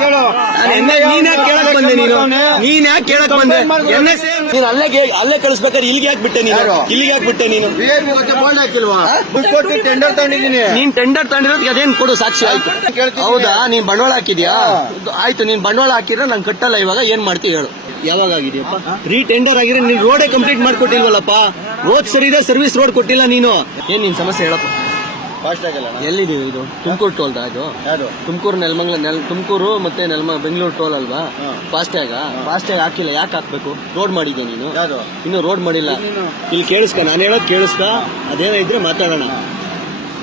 ಕೇಳು. ನೀನ್ ಯಾಕೆ ಕೇಳಕ್ ಬಂದೆ ನೀನು? ನೀನ್ ಯಾಕೆ ಕೇಳಕ್ ಬಂದೆ? ನೀನ್ ಅಲ್ಲೇ ಅಲ್ಲೇ ಕಳಿಸ್ಬೇಕಾದ್ರೆ ಇಲ್ಲಿಗೆ ಯಾಕೆ ಬಿಟ್ಟೆ ನೀನು? ಇಲ್ಲಿಗೆ ಯಾಕೆ ಬಿಟ್ಟೆ ನೀನು? ಟೆಂಡರ್ ತಗೊಂಡಿದ್ದೀನಿ. ನೀನ್ ಟೆಂಡರ್ ತಗೊಂಡಿರೋದಕ್ಕೆ ಅದೇನ್ ಕೊಡು ಸಾಕ್ಷಿ ಆಯ್ತು. ಹೌದಾ? ನೀನ್ ಬಂಡವಾಳ ಹಾಕಿದ್ಯಾ? ಆಯ್ತು ನೀನ್ ಬಂಡವಾಳ ಹಾಕಿದ್ರೆ ನಂಗೆ ಕಟ್ಟಲ್ಲ ಇವಾಗ ಏನ್ ಮಾಡ್ತೀವಿ ಹೇಳು. ಯಾವಾಗ ಆಗಿದೆಯಪ್ಪ? ರೀ ಟೆಂಡರ್ ಆಗಿದ್ರೆ ನೀನ್ ರೋಡೇ ಕಂಪ್ಲೀಟ್ ಮಾಡ್ಕೊಟ್ಟಿಲ್ವಲ್ಲಪ್ಪ? ರೋಡ್ ಸರಿ ಇದೆ ಸರ್ವಿಸ್ ರೋಡ್ ಕೊಟ್ಟಿಲ್ಲ ನೀನು. ಏನ್ ನಿನ್ ಸಮಸ್ಯೆ ಹೇಳಪ್ಪ? ಫಾಸ್ಟ್ ಅಲ್ಲ ಎಲ್ಲಿದೆ ಇದು? ತುಮಕೂರು ಟೋಲ್ ಅದು ಯಾರು ತುಮಕೂರು ನೆಲಮಂಗ್ಲ ನೆಲ್ ತುಮಕೂರು ಮತ್ತೆ ನೆಲಮ ಬೆಂಗಳೂರು ಟೋಲ್ ಅಲ್ವಾ? ಫಾಸ್ಟ್ಯಾಗ ಫಾಸ್ಟ್ಯಾಗ ಹಾಕಿಲ್ಲ. ಯಾಕೆ ಹಾಕ್ಬೇಕು? ರೋಡ್ ಮಾಡಿದ್ಯಾ ನೀನು? ಯಾರು ಇನ್ನು ರೋಡ್ ಮಾಡಿಲ್ಲ. ಇಲ್ಲಿ ಕೇಳಿಸ್ಕ ನಾನು ಹೇಳೋದು ಕೇಳಿಸ್ಕ. ಅದೇನೋ ಇದ್ರೆ ಮಾತಾಡೋಣ.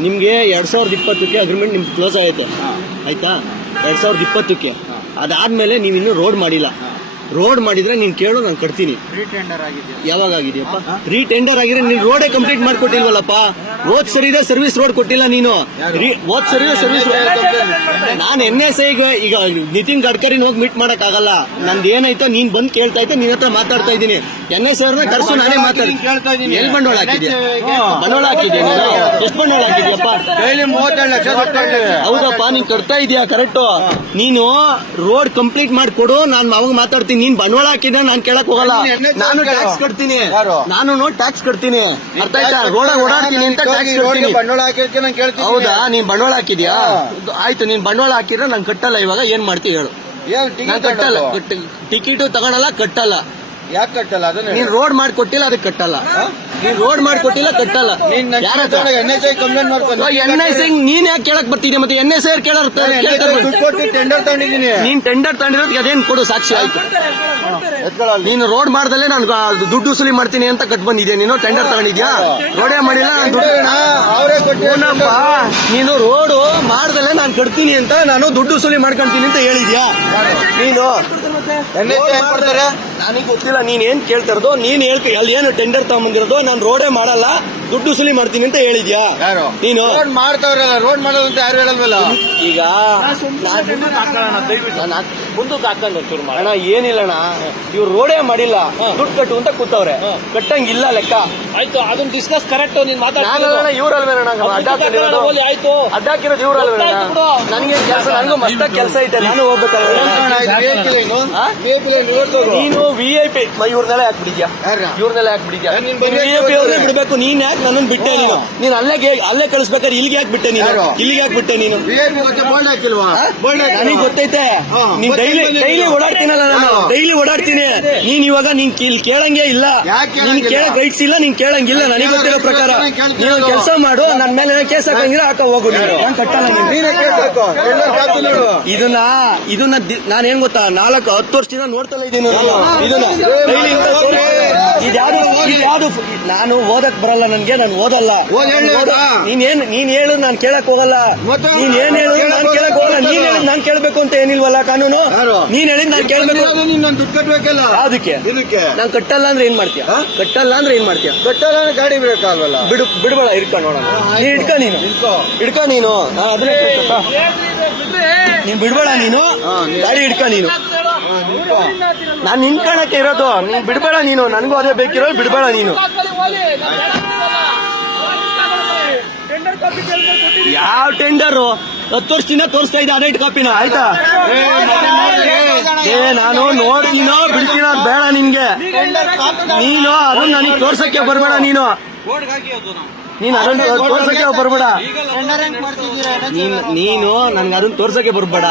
ನಿಮ್ಗೆ ಎರಡ್ ಸಾವಿರದ ಇಪ್ಪತ್ತಕ್ಕೆ ಅಗ್ರಿಮೆಂಟ್ ನಿಮ್ಗೆ ಕ್ಲೋಸ್ ಆಗೈತೆ. ಆಯ್ತಾ? ಎರಡ್ ಸಾವಿರದ ಇಪ್ಪತ್ತಕ್ಕೆ. ಅದಾದ್ಮೇಲೆ ನೀವು ಇನ್ನೂ ರೋಡ್ ಮಾಡಿಲ್ಲ ರೋಡ್ ಮಾಡಿದ್ರೆ ನೀನ್ ಕೇಳು ನಾನು ಕಟ್ತೀನಿ. ಯಾವಾಗ ಆಗಿದೆಯಪ್ಪ? ರೀ ಟೆಂಡರ್ ಆಗಿದ್ರೆ ನೀನ್ ರೋಡೇ ಕಂಪ್ಲೀಟ್ ಮಾಡ್ಕೊಟ್ಟಿಲ್ವಲ್ಲಪ್ಪ? ಓದ್ ಸರಿ ಇದೆ ಸರ್ವಿಸ್ ರೋಡ್ ಕೊಟ್ಟಿಲ್ಲ ನೀನು. ರೋಡ್ ಸರಿ ಇದೆ ಸರ್ವಿಸ್ ನಾನು. ಎನ್ ಎಸ್ ಐ ಈಗ ನಿತಿನ್ ಗಡ್ಕರಿನ ಹೋಗಿ ಮೀಟ್ ಮಾಡಕ್ ಆಗಲ್ಲ ನಂದು ಏನಾಯ್ತೋ ನೀನ್ ಬಂದ್ ಕೇಳ್ತಾ ಇದ್ದೆ ನಿನ್ನ ಹತ್ರ ಮಾತಾಡ್ತಾ ಇದ್ದೀನಿ. ಎನ್ ಎಸ್ ಅವ್ರನ್ನ ಕರ್ಸು ನಾನೇ ಮಾತಾಡ್ತೀನಿ. ಎಲ್ಲಿ ಬಂಡವಾಳ ಹಾಕಿದ್ಯಾ? ಹಾ. ಬಂಡವಾಳ ಹಾಕಿದ್ಯಾ ನೀನು? ಎಷ್ಟು ಬಂಡವಾಳ ಹಾಕಿದ್ಯಪ್ಪ? ಹೌದಪ್ಪ ನೀನ್ ಕಟ್ತಾ ಇದೀಯಾ ಕರೆಕ್ಟು ನೀನು ರೋಡ್ ಕಂಪ್ಲೀಟ್ ಮಾಡ್ಕೊಡು ನಾನು ಅವಾಗ ಮಾತಾಡ್ತೀನಿ. ನೀನ್ ಬಂಡವಾಳ ಹಾಕಿದ್ರೆ ನಾನ್ ಕೇಳಕ್ ಹೋಗಲ್ಲ. ನಾನು ಟ್ಯಾಕ್ಸ್ ಕಟ್ತೀನಿ. ನಾನು ಟ್ಯಾಕ್ಸ್ ಕಟ್ತೀನಿ. ಅರ್ಥ ಆಯ್ತಾ? ರೋಡ್ ಓಡಾಡ್ತೀನಿ ಅಂತ ಟ್ಯಾಕ್ಸ್ ಕಟ್ತೀನಿ. ಬಂಡವಾಳ ಹಾಕಿದ್ರೆ ನಾನು ಕೇಳ್ತೀನಿ ಹೌದಾ? ನೀನ್ ಬಂಡವಾಳ ಹಾಕಿದ್ಯಾ? ಆಯ್ತು ನೀನ್ ಬಂಡವಾಳ ಹಾಕಿದ್ರೆ ನಾನ್ ಕಟ್ಟಲ್ಲ. ಇವಾಗ ಏನ್ ಮಾಡ್ತೀವಿ ಹೇಳು. ಕಟ್ಟಲ್ಲ. ಟಿಕೆಟ್ ತಗೊಳಲ್ಲ ಕಟ್ಟಲ್ಲ. ಯಾಕೆ ಕಟ್ಟಲ್ಲ? ಅದನ್ನ ನೀನ್ ರೋಡ್ ಮಾಡ್ಕೊಟ್ಟಿಲ್ಲ ಅದಕ್ಕೆ ಕಟ್ಟಲ್ಲ. ನೀನ್ ರೋಡ್ ಮಾಡ್ಕೊಟ್ಟಿಲ್ಲ ಕಟ್ಟಲ್ಲ. ನೀನ್ ಯಾರ ಎನ್ ಎಸ್ ಐ ಕಂಪ್ಲೇಂಟ್ ಮಾಡ್ಕೊಂಡು ಎನ್ ಐ ಸಿ ನೀನ್ ಯಾಕೆ ಕೇಳಕ್ ಬರ್ತಿದ್ಯಾ? ಮತ್ತೆ ಎನ್ ಎಸ್ ಐ ಕೇಳರ್ ದುಡ್ಡು ಕೊಟ್ಟು ಟೆಂಡರ್ ತಗೊಂಡಿದ್ದೀನಿ. ನೀನ್ ಟೆಂಡರ್ ತಗೊಂಡಿರೋದಕ್ಕೆ ಅದೇನ್ ಕೊಡು ಸಾಕ್ಷಿ ಆಯ್ತು. ನೀನು ರೋಡ್ ಮಾಡ್ದಲ್ಲೇ ನಾನು ದುಡ್ಡು ವಸೂಲಿ ಮಾಡ್ತೀನಿ ಅಂತ ಕಟ್ ಬಂದಿದ್ಯಾ? ನೀನು ಟೆಂಡರ್ ತಗೊಂಡಿದ್ಯಾ? ರೋಡೇ ಮಾಡಿಲ್ಲ? ನಾನ್ ದುಡ್ಡು ಅವರೇ ಕೊಟ್ಟು ನೀನು ರೋಡು ಮಾಡ್ದಲ್ಲೇ ನಾನು ಕಟ್ತೀನಿ ಅಂತ ನಾನು ದುಡ್ಡು ವಸೂಲಿ ಮಾಡ್ಕೊಂತೀನಿ ಅಂತ ಹೇಳಿದ್ಯಾ? ನೀನು ನನಗೆ ಗೊತ್ತಿಲ್ಲ ನೀನ್ ಏನ್ ಕೇಳ್ತಿರೋದು ನೀನ್ ಹೇಳ್ತಿ ಅಲ್ಲಿ ಏನು ಟೆಂಡರ್ ತಗೊಂಬಂದಿರೋದು? ನಾನು ರೋಡೇ ಮಾಡಲ್ಲ ದುಡ್ಡು ಸುಲಿ ಮಾಡ್ತೀನಿ ಅಂತ ಹೇಳಿದ್ಯಾ? ಯಾರು? ನೀನು? ರೋಡ್ ಮಾಡ್ತಾವ್ರಲ್ಲ ರೋಡ್ ಮಾಡೋದು ಅಂತ ಯಾರು ಹೇಳಲ್ವಲ್ಲ? ಈಗ ಮುಂದಕ್ಕೆ ಹಾಕೊಂಡು ಚೂರು ಅಣ್ಣ ಏನಿಲ್ಲಣ್ಣ ಇವ್ರು ರೋಡೇ ಮಾಡಿಲ್ಲ ದುಡ್ಡು ಕಟ್ಟು ಅಂತ ಕೂತವ್ರೆ. ಕಟ್ಟಂಗಿಲ್ಲ ಲೆಕ್ಕ. ಆಯ್ತು ಅದನ್ನ ಡಿಸ್ಕಸ್ ಕರೆಕ್ಟ್ ನೀನ್ ಮಾತಾಡ್ತಾ ಮಾತಾಡ್ತಿರೋದು ಆಯ್ತು. ಅದಾಕಿರೋದು ಇವ್ರಲ್ವೇ ಇವ್ರಲ್ವೇನ. ನನಗೆ ಕೆಲಸ ನನಗೂ ಮಸ್ತ ಕೆಲಸ ಐತೆ ನಾನು ಹೋಗ್ಬೇಕಲ್ಲ? ನೀನು ವಿ ಐ ಪಿ ಇವ್ರನ್ನೆಲ್ಲ ಯಾಕೆ ಬಿಡಿದ್ಯಾ? ಯಾರ್ನ? ಇವ್ರನ್ನೆಲ್ಲ ಯಾಕೆ ಬಿಡಿದ್ಯಾ? ಯಾರ್ ನೀನ್ ವಿ ಐ ಪಿ ಅವ್ರನ್ನೇ ಬಿಡ್ಬೇಕು ನೀನ್ ಯಾಕೆ ನನ್ನನ್ನು ಬಿಟ್ಟೆ ನೀನು? ನೀನ್ ಅಲ್ಲೇ ಅಲ್ಲೇ ಕಳಿಸ್ಬೇಕಾದ್ರೆ ಇಲ್ಲಿಗೆ ಯಾಕೆ ಬಿಟ್ಟೆ ನೀನು? ಇಲ್ಲಿಗೆ ಯಾಕೆ ಬಿಟ್ಟೆ ನೀನು? ನನಗೆ ಗೊತ್ತೈತೆ. ನೀನ್ ಡೈಲಿ. ಡೈಲಿ ಓಡಾಡ್ತೀನಲ್ಲ ನಾನು. ಡೈಲಿ ಓಡಾಡ್ತೀನಿ. ನೀನ್ ಇವಾಗ ನೀನ್ ಇಲ್ಲಿ ಕೇಳಂಗೆ ಇಲ್ಲ. ನೀನ್? ಕೇಳಕ್ ರೈಟ್ಸ್ ಇಲ್ಲ ನೀನ್ ಕೇಳಂಗಿಲ್ಲ. ನನಗೆ ಗೊತ್ತಿರೋ ಪ್ರಕಾರ ನಾನು ಕೆಲಸ ಮಾಡು ನನ್ನ ಮೇಲೆ ಕೇಸ್ ಹಾಕಂಗಿಲ್ಲ ಹಾಕ ಹೋಗು ನೀನು. ಕಟ್ಟಲ್ಲ ಇದನ್ನ ಇದನ್ನ ನಾನೇನ್ ನಾನ್ ಏನ್ ಗೊತ್ತಾ? ನಾಲ್ಕು ಹತ್ತು ವರ್ಷದಿಂದ ನೋಡ್ತಾ ಇದ್ದೀನಿ ಇದ್ಯಾವ್ದು ಇದ್ಯಾವ್ದು ನಾನು ಓದಕ್ ಬರಲ್ಲ ನನ್ಗೆ ನಾನು ಓದಲ್ಲ. ಅಣ್ಣ. ನೀನ್ ಏನ್ ನೀನ್ ಹೇಳು ನಾನು ಕೇಳಕ್ ಹೋಗಲ್ಲ. ಮತ್ತೆ ನೀನ್ ಏನ್ ಹೇಳು ನಾನು ಕೇಳಕ್ ಹೋಗಲ್ಲ. ನೀನ್ ಹೇಳಿದ್ ನಾನ್ ಕೇಳ್ಬೇಕು ಅಂತ ಏನಿಲ್ವಲ್ಲ ಕಾನೂನು? ನೀನ್ ಹೇಳಿದ್ ನಾನ್ ಕೇಳ್ಬೇಕು. ದುಡ್ಡು ಕಟ್ಬೇಕಲ್ಲ? ಇದಕ್ಕೆ ನಾನ್ ಕಟ್ಟಲ್ಲ ಅಂದ್ರೆ ಏನ್ ಮಾಡ್ತೀಯ? ಹಾ? ಕಟ್ಟಲ್ಲ ಅಂದ್ರೆ ಏನ್ ಮಾಡ್ತೀಯ? ಕಟ್ಟಲ್ಲ ಗಾಡಿ ಬೇಕಾಗಲ್ಲ ಬಿಡು ಬಿಡಬೇಡ ಇಡ್ಕೊ ನೋಡೋಣ. ನೀನ್ ಇಡ್ಕ ನೀನು. ಇಡ್ಕ ನೀನು. ನಾನ್ ಅದನ್ನೇ ಕೇಳ್ಬೇಕಾ? ನೀನ್ ಬಿಡ್ಬೇಡ ನೀನು. ಹಾ, ನೀನು. ಗಾಡಿ ಇಡ್ಕ ನೀನು. ನಾನ್ ನಿನ್ಕಣಕ್ಕೆ ಇರೋದು. ನೀನ್ ಬಿಡ್ಬೇಡ ನೀನು. ನನಗೂ ಅದೇ ಬೇಕಿರೋ ಬಿಡ್ಬೇಡ ನೀನು. ಯಾವ ಟೆಂಡರ್ ಹತ್ತು ವರ್ಷದಿಂದ ತೋರಿಸ್ತಾ ಇದ್ದೆ ಅದೇ ಕಾಪಿನ ಆಯ್ತಾ? ಏ ನಾನು ನೋಡ್ತೀನೋ ಬಿಡ್ತೀನೋ ಬೇಡ ನಿನ್ಗೆ. ನೀನು ಅದನ್ನ ನನಗೆ ತೋರ್ಸಕ್ಕೆ ಬರ್ಬೇಡ ನೀನು. ನೀನು ಅದನ್ನ ತೋರ್ಸಕ್ಕೆ ಬರ್ಬೇಡ. ನೀನು ನನ್ಗೆ ಅದನ್ನ ತೋರ್ಸಕ್ಕೆ ಬರ್ಬೇಡ.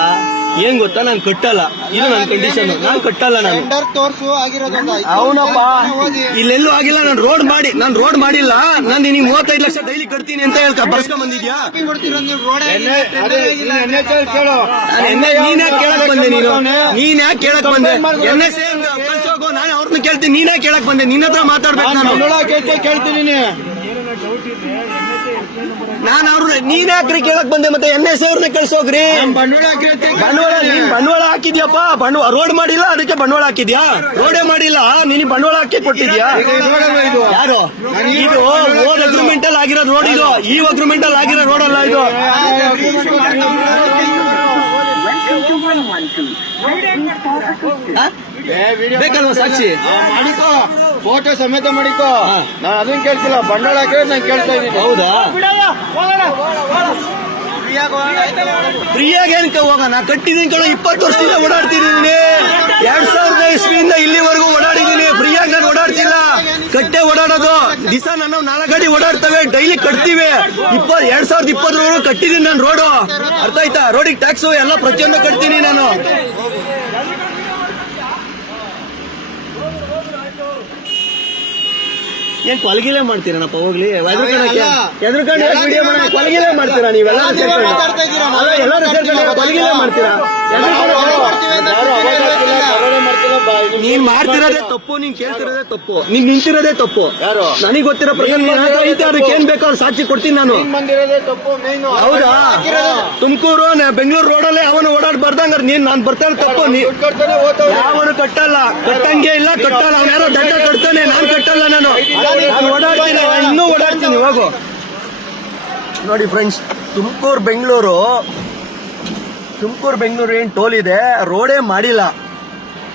ಏನ್ ಗೊತ್ತಾ? ನಾನು ಕಟ್ಟಲ್ಲ. ಇದು ನನ್ನ ಕಂಡೀಷನ್ ನಾನು ಕಟ್ಟಲ್ಲ ನಾನು. ಟೆಂಡರ್ ತೋರ್ಸು ಆಗಿರೋದೊಂದು ಅವನಪ್ಪ ಇಲ್ಲೆಲ್ಲೂ ಆಗಿಲ್ಲ. ನಾನು ರೋಡ್ ಮಾಡಿ ನಾನು ರೋಡ್ ಮಾಡಿಲ್ಲ. ನಾನು ನಿನಗೆ ಮೂವತ್ತೈದು ಲಕ್ಷ ಡೈಲಿ ಕಟ್ತೀನಿ ಅಂತ ಹೇಳ್ಕ ಬರ್ಸ್ಕೊಂಡ್ ಬಂದಿದ್ಯಾ? ಕೇಳು. ನಾನು ಎನ್ ನೀನ್ ಯಾಕೆ ಕೇಳಕ್ ಬಂದೆ ನೀನು? ನೀನ್ ಯಾಕೆ ಕೇಳಕ್ ಬಂದೆ? ಎನ್ ಎಸ್ ನಾನು ಅವ್ರನ್ನ ಕೇಳ್ತೀನಿ. ನೀನೇ ಕೇಳಕ್ ಬಂದೆ? ನಿನ್ನ ಹತ್ರ ಮಾತಾಡ್ಬೇಕು ನಾನು ಕೇಳ್ತೀನಿ ನಾನು ಅವ್ರ ನೀನ್ ಯಾಕ್ರಿ ಕೇಳಕ್ ಬಂದೆ ಮತ್ತೆ ಎನ್ ಎಸ್ ಅವ್ರನ್ನ ಕಳ್ಸೋಗ್ರಿ ಬಂಡವಾಳ ನೀನ್ ಬಂಡವಾಳ ಹಾಕಿದ್ಯಪ್ಪ ಬಂಡವಾಳ ರೋಡ್ ಮಾಡಿಲ್ಲ ಅದಕ್ಕೆ ಬಂಡವಾಳ ಹಾಕಿದ್ಯಾ ರೋಡೇ ಮಾಡಿಲ್ಲ ನೀನ್ ಬಂಡವಾಳ ಹಾಕಿ ಕೊಟ್ಟಿದ್ಯಾ ಇದು ನೋಡಲ್ವಾ ಇದು ಯಾರು ಇದು ಓದ್ ಅಗ್ರಿಮೆಂಟ್ ಅಲ್ಲಿ ಆಗಿರೋ ರೋಡ್ ಇದು ಈ ಅಗ್ರಿಮೆಂಟ್ ಅಲ್ಲಿ ಆಗಿರೋ ರೋಡ್ ಅಲ್ಲ ಇದು? ಬೇಕಲ್ವಾ ಸಾಕ್ಷಿ? ಮಾಡಿಕೋ. ಫೋಟೋ ಸಮೇತ ಮಾಡಿಕೋ. ನಾನು ಅದನ್ನ ಕೇಳ್ತಿಲ್ಲ. ಬಂಡವಾಳ ಹಾಕಿದ್ರೆ ನಾನು ಕೇಳ್ತಾ ಇದ್ದೀನಿ. ಹೌದಾ? ಫ್ರೀಯಾಗಿ ಏನಕ್ಕೆ ನಾ ಕಟ್ಟಿದ್ದೀನಿ ಕೇಳೋ. ಇಪ್ಪತ್ತು ವರ್ಷದಿಂದ ಓಡಾಡ್ತಿದ್ದೀನಿ. ಎರಡ್ ಸಾವಿರದ ಇಸ್ವಿಯಿಂದ ಇಲ್ಲಿವರೆಗೂ ಓಡಾಡಿದ್ದೀನಿ ಫ್ರೀಯಾಗಿ ನಾನು ಓಡಾಡ್ತಿಲ್ಲ ಕಟ್ಟೆ ದಿವಸ ನಾನು ನಾಲ್ಕು ಗಾಡಿ ಓಡಾಡ್ತವೆ ಡೈಲಿ ಕಟ್ತೀವಿ. ಇಪ್ಪತ್ ಎರಡ್ ಸಾವಿರದ ಇಪ್ಪತ್ತರವರೆಗೂ ಕಟ್ಟಿದೀನಿ ನಾನು ರೋಡು ಅರ್ಥ ಆಯ್ತಾ? ರೋಡಿಗೆ ಟ್ಯಾಕ್ಸ್ ಎಲ್ಲ ಪ್ರತಿಯೊಂದು ಕಟ್ತೀನಿ ನಾನು. ಏನ್ ಕೊಲಗಿಲೆ ಮಾಡ್ತೀರನಪ್ಪ ಹೋಗ್ಲಿ. ಎದ್ರುಕಂಡು ವಿಡಿಯೋ ಮಾಡ ಕೊಲಗಿಲೆ ಮಾಡ್ತೀರಾ ನೀವೆಲ್ಲ ಎಲ್ಲರೂ ಸೇರ್ಕೊಂಡು ಕೊಲಗಿಲೆ ಮಾಡ್ತೀರಾ? ನೀನ್ ಮಾಡ್ತಿರೋದೇ ತಪ್ಪು ನೀನ್ ಕೇಳ್ತಿರೋದೇ ತಪ್ಪು. ನೀನ್ ನಿಂತಿರೋದೇ ತಪ್ಪು. ಯಾರು? ನನಗೆ ಗೊತ್ತಿರೋ ಪ್ರಕಾರ ನೀನ್ ಹತ್ರ ಐತೆ ಅದಕ್ಕೆ ಏನ್ ಬೇಕೋ ಅವ್ರು ಸಾಕ್ಷಿ ಕೊಡ್ತೀನಿ ನಾನು. ಬಂದಿರೋದೇ ತಪ್ಪು ಮೇನು ಹೌದಾ? ತುಮಕೂರು ಬೆಂಗಳೂರು ರೋಡಲ್ಲೇ ಅವನು ಓಡಾಡ್ ಬರ್ದಂಗ ನೀನ್ ನಾನ್ ಬರ್ತಾ ಇರೋ ತಪ್ಪು. ನೀ ಅವನು. ಕಟ್ಟಲ್ಲ. ಕಟ್ಟಂಗೆ ಇಲ್ಲ ಕಟ್ಟಲ್ಲ. ಅವನ ಯಾರೋ ದಡ್ಡ ಕಟ್ತಾನೆ ನಾನ್ ಕಟ್ಟಲ್ಲ ನಾನು. ನಾನು ಓಡಾಡ್ತೀನಿ ನಾನು ಇನ್ನೂ ಓಡಾಡ್ತೀನಿ ಹೋಗು. ನೋಡಿ ಫ್ರೆಂಡ್ಸ್ ತುಮಕೂರು ಬೆಂಗಳೂರು. ತುಮಕೂರು ಬೆಂಗಳೂರು ಏನ್ ಟೋಲ್ ಇದೆ? ರೋಡೇ ಮಾಡಿಲ್ಲ.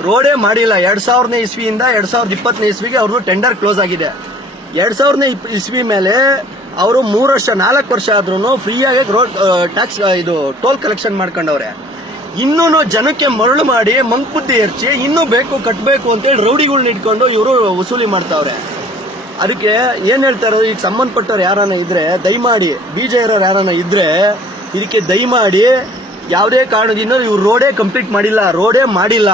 ರೋಡೇ ಮಾಡಿಲ್ಲ. ಎರಡ್ ಸಾವಿರನೇ ಇಸ್ವಿಯಿಂದ ಎರಡ್ ಸಾವಿರದ ಇಪ್ಪತ್ತನೇ ಇಸ್ವಿಗೆ ಅವ್ರದ್ದು ಟೆಂಡರ್ ಕ್ಲೋಸ್ ಆಗಿದೆ. ಎರಡ್ ಸಾವಿರನೇ ಇಸ್ವಿ ಮೇಲೆ ಅವರು ಮೂರು ವರ್ಷ, ನಾಲ್ಕು ವರ್ಷ ಆದ್ರೂ ಫ್ರೀಯಾಗಿ ರೋಡ್ ಟ್ಯಾಕ್ಸ್ ಇದು ಟೋಲ್ ಕಲೆಕ್ಷನ್ ಮಾಡ್ಕೊಂಡವ್ರೆ. ಇನ್ನೂ ಜನಕ್ಕೆ ಮರಳು ಮಾಡಿ ಮಂಕ್ಬುದ್ಧಿ ಎರ್ಚಿ ಇನ್ನೂ ಬೇಕು ಕಟ್ಟಬೇಕು ಅಂತೇಳಿ ರೌಡಿಗಳನ್ನ ಇಟ್ಕೊಂಡು ಇವರು ವಸೂಲಿ ಮಾಡ್ತಾವ್ರೆ. ಅದಕ್ಕೆ ಏನ್ ಹೇಳ್ತಾರೋ ಈಗ ಸಂಬಂಧಪಟ್ಟವ್ರು ಯಾರನ್ನ ಇದ್ರೆ ದಯಮಾಡಿ ಬೀಜ ಇರೋರು ಯಾರನ್ನ ಇದ್ರೆ ಇದಕ್ಕೆ ದಯಮಾಡಿ ಯಾವುದೇ ಕಾರಣದಿಂದ ಇವ್ರು ರೋಡೇ ಕಂಪ್ಲೀಟ್ ಮಾಡಿಲ್ಲ, ರೋಡೇ ಮಾಡಿಲ್ಲ.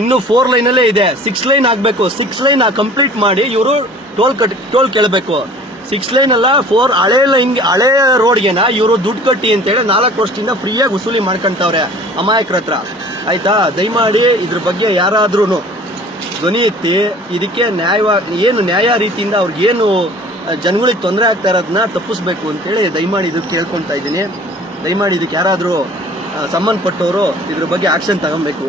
ಇನ್ನು ಫೋರ್ ಲೈನ್ ಅಲ್ಲೇ ಇದೆ. ಸಿಕ್ಸ್ ಲೈನ್ ಆಗ್ಬೇಕು. ಸಿಕ್ಸ್ ಲೈನ್ ಕಂಪ್ಲೀಟ್ ಮಾಡಿ ಇವರು ಟೋಲ್ ಕಟ್ ಟೋಲ್ ಕೇಳಬೇಕು. ಸಿಕ್ಸ್ ಲೈನ್ ಅಲ್ಲ ಫೋರ್ ಹಳೆ ಲೈನ್ ಹಳೆ ರೋಡ್ಗೆನ ಇವರು ದುಡ್ಡು ಕಟ್ಟಿ ಅಂತೇಳಿ ನಾಲ್ಕು ವರ್ಷದಿಂದ ಫ್ರೀಯಾಗಿ ವಸೂಲಿ ಮಾಡ್ಕೊಂತವ್ರೆ ಅಮಾಯಕರ ಹತ್ರ. ಆಯ್ತಾ? ದಯಮಾಡಿ ಇದ್ರ ಬಗ್ಗೆ ಯಾರಾದ್ರೂ ಧ್ವನಿ ಎತ್ತಿ, ಇದಕ್ಕೆ ನ್ಯಾಯ ಏನು ನ್ಯಾಯ ರೀತಿಯಿಂದ ಅವ್ರಿಗೇನು ಜನಗಳಿಗೆ ತೊಂದರೆ ಆಗ್ತಾ ಇರೋದನ್ನ ತಪ್ಪಿಸ್ಬೇಕು ಅಂತೇಳಿ ದಯಮಾಡಿ ಇದಕ್ಕೆ ಕೇಳ್ಕೊತಾ ಇದ್ದೀನಿ. ದಯಮಾಡಿ ಇದಕ್ಕೆ ಯಾರಾದರೂ ಸಂಬಂಧಪಟ್ಟವರು ಇದ್ರ ಬಗ್ಗೆ ಆಕ್ಷನ್ ತಗೊಬೇಕು.